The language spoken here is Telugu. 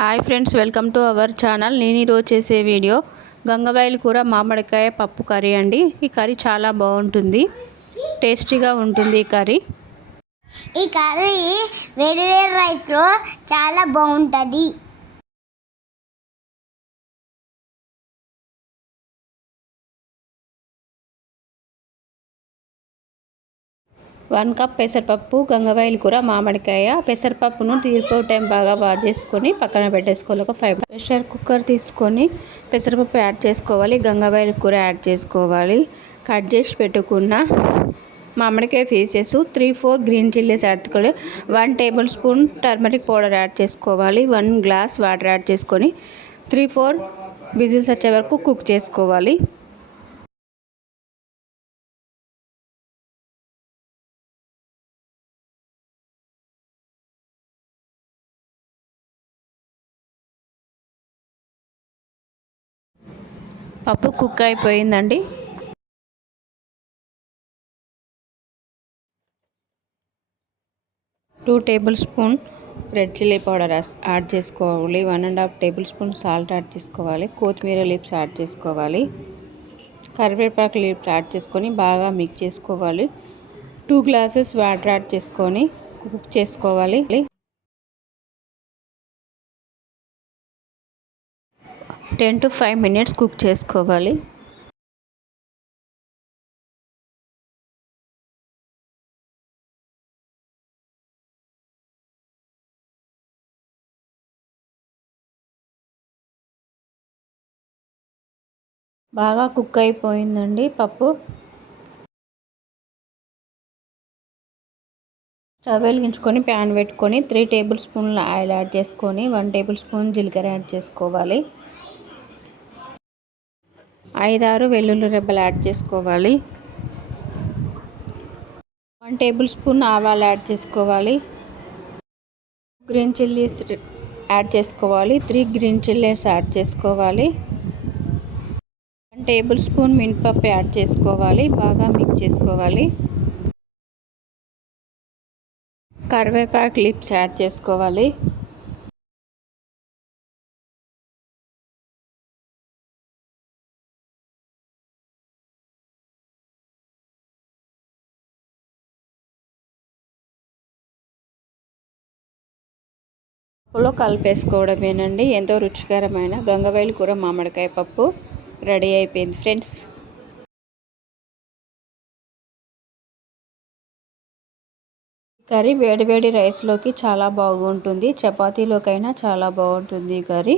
Hi friends, welcome to our channel. నేను ఈరోజు చేసే వీడియో గంగవాయిల కూర మామిడికాయ పప్పు కర్రీ అండి. ఈ కర్రీ చాలా బాగుంటుంది, టేస్టీగా ఉంటుంది. ఈ కర్రీ వేడి వేడి రైస్లో చాలా బాగుంటుంది. 1 కప్ పెసరపప్పు, గంగవాయిల కూర, మామిడికాయ. పెసరపప్పును 3-4 టైం బాగా వాష్ చేసుకొని పక్కన పెట్టేసుకోవాలి. ఒక 5 ప్రెషర్ కుక్కర్ తీసుకొని పెసరపప్పు యాడ్ చేసుకోవాలి, గంగవాయిల కూర యాడ్ చేసుకోవాలి. కట్ చేసి పెట్టుకున్న మామిడికాయ పీసెస్, 3-4 గ్రీన్ చిల్లీస్ యాడ్ చేసుకోవాలి. 1 table spoon turmeric powder add చేసుకోవాలి. 1 గ్లాస్ వాటర్ యాడ్ చేసుకొని 3-4 విజిల్స్ వచ్చే వరకు కుక్ చేసుకోవాలి. పప్పు కుక్ అయిపోయిందండి. Two table spoon red chilli powder add చేసుకోవాలి. 1.5 టేబుల్ స్పూన్ సాల్ట్ యాడ్ చేసుకోవాలి. కొత్తిమీర లీవ్స్ యాడ్ చేసుకోవాలి. కరివేపాకు లీవ్స్ యాడ్ చేసుకొని బాగా మిక్స్ చేసుకోవాలి. 2 గ్లాసెస్ వాటర్ యాడ్ చేసుకొని కుక్ చేసుకోవాలి. 10 to 5 minutes కుక్ చేసుకోవాలి. బాగా కుక్ అయిపోయిందండి పప్పు. స్టవ్ వెలిగించుకొని ప్యాన్ పెట్టుకొని 3 టేబుల్ స్పూన్ల ఆయిల్ యాడ్ చేసుకొని 1 టేబుల్ స్పూన్ జీలకర్ర యాడ్ చేసుకోవాలి. 5-6 వెల్లుల్లి రెబ్బలు యాడ్ చేసుకోవాలి. 1 టేబుల్ స్పూన్ ఆవాలు యాడ్ చేసుకోవాలి. గ్రీన్ చిల్లీస్ యాడ్ చేసుకోవాలి. 3 గ్రీన్ చిల్లీస్ యాడ్ చేసుకోవాలి. 1 టేబుల్ స్పూన్ మినపప్పు యాడ్ చేసుకోవాలి. బాగా మిక్స్ చేసుకోవాలి. కరివేపాకు లీవ్స్ యాడ్ చేసుకోవాలి. పప్పులో కలిపేసుకోవడమేనండి. ఎంతో రుచికరమైన గంగవాయిల కూర మామిడికాయ పప్పు రెడీ అయిపోయింది ఫ్రెండ్స్. కర్రీ వేడి వేడి రైస్లోకి చాలా బాగుంటుంది, చపాతీలోకైనా చాలా బాగుంటుంది కర్రీ.